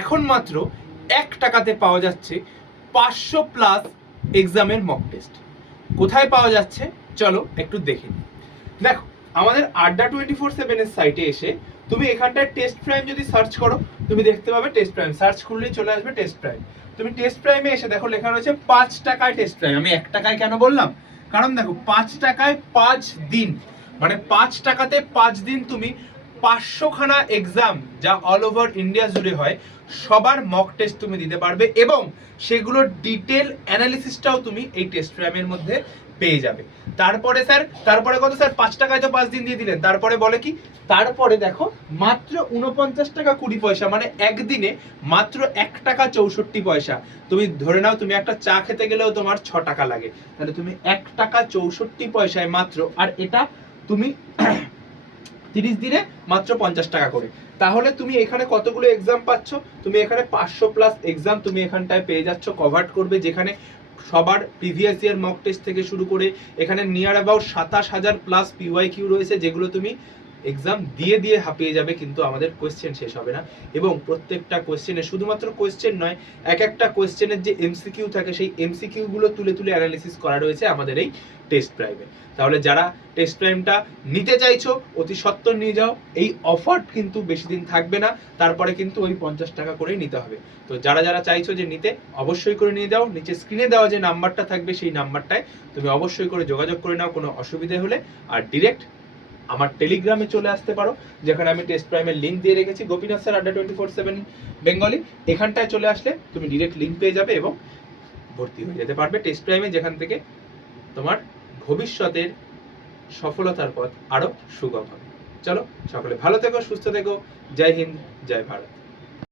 এখন মাত্র 1 টাকাতে পাওয়া যাচ্ছে 500+ এক্সামের মক টেস্ট। কোথায় পাওয়া যাচ্ছে চলো একটু দেখে নিই। দেখো, আমাদের আড্ডা 24/7 এর সাইটে এসে তুমি এখানটায় টেস্ট প্রাইম যদি সার্চ করো, তুমি দেখতে পাবে টেস্ট প্রাইম, সার্চ করলেই চলে আসবে টেস্ট প্রাইম। তুমি টেস্ট প্রাইমে এসে দেখো লেখা রয়েছে 5 টাকায় টেস্ট প্রাইম। আমি 1 টাকায় কেন বললাম, কারণ দেখো 5 টাকায় 5 দিন, মানে 5 টাকাতে 5 দিন তুমি 500 খানা এক্সাম, যা অল ওভার ইন্ডিয়া জুড়ে হয়, সবার মক টেস্ট তুমি দিতে পারবে এবং সেগুলোর ডিটেল অ্যানালিসিসটাও তুমি এই টেস্ট প্রাইমের মধ্যে পেয়ে যাবে। তারপরে স্যার, তারপরে কত স্যার, 5 টাকায় তো 5 দিন দিয়ে দিলেন, তারপরে বলে কি, তারপরে দেখো মাত্র 49 টাকা 20 পয়সা, মানে একদিনে মাত্র 1 টাকা 64 পয়সা। তুমি ধরে নাও তুমি একটা চা খেতে গেলেও তোমার 6 টাকা লাগে, তাহলে তুমি 1 টাকা 64 পয়সায় মাত্র, আর এটা তুমি 30 দিনে মাত্র 50 টাকা করে। তাহলে তুমি এখানে কতগুলো এক্সাম পাচ্ছ, তুমি এখানে 500+ এক্সাম তুমি এখানটায় পেয়ে যাচ্ছ, কভার করবে, যেখানে সবার প্রিভিয়াস ইয়ার মক টেস্ট থেকে শুরু করে এখানে নিয়ার অ্যাবাউট 27,000+ PYQ রয়েছে, যেগুলো তুমি এক্সাম দিয়ে দিয়ে হাঁপিয়ে যাবে, কিন্তু আমাদের কোয়েশ্চেন শেষ হবে না। এবং প্রত্যেকটা কোয়েশ্চেনে শুধুমাত্র কোয়েশ্চেন নয়, এক একটা কোয়েশ্চেনের যে এমসিকিউ থাকে, সেই এমসিকিউ গুলো তুলে তুলে অ্যানালিসিস করা রয়েছে আমাদের এই টেস্ট প্রাইমে। তাহলে যারা টেস্ট প্রাইমটা নিতে চাইছো অতি সত্বর নিয়ে যাও, এই অফার কিন্তু বেশি দিন থাকবে না, তারপরে কিন্তু ওই 50 টাকা করেই নিতে হবে। তো যারা যারা চাইছো যে নিতে, অবশ্যই করে নিয়ে যাও। নিচে স্ক্রিনে দেওয়া যে নাম্বারটা থাকবে সেই নাম্বারটায় তুমি অবশ্যই করে যোগাযোগ করে নাও কোনো অসুবিধা হলে, আর ডিরেক্ট আমার টেলিগ্রামে চলে আসতে পারো, যেখানে আমি টেস্ট প্রাইমের লিঙ্ক দিয়ে রেখেছি, গোপীনাথ স্যার আড্ডা 24/7 বেঙ্গলি। এখানটায় চলে আসলে তুমি ডিরেক্ট লিঙ্ক পেয়ে যাবে এবং ভর্তি হয়ে যেতে পারবে টেস্ট প্রাইমে, যেখান থেকে তোমার ভবিষ্যতের সফলতার পথ আরো সুগম হবে। চলো সকলে ভালো থেকো, সুস্থ থেকো। জয় হিন্দ, জয় ভারত।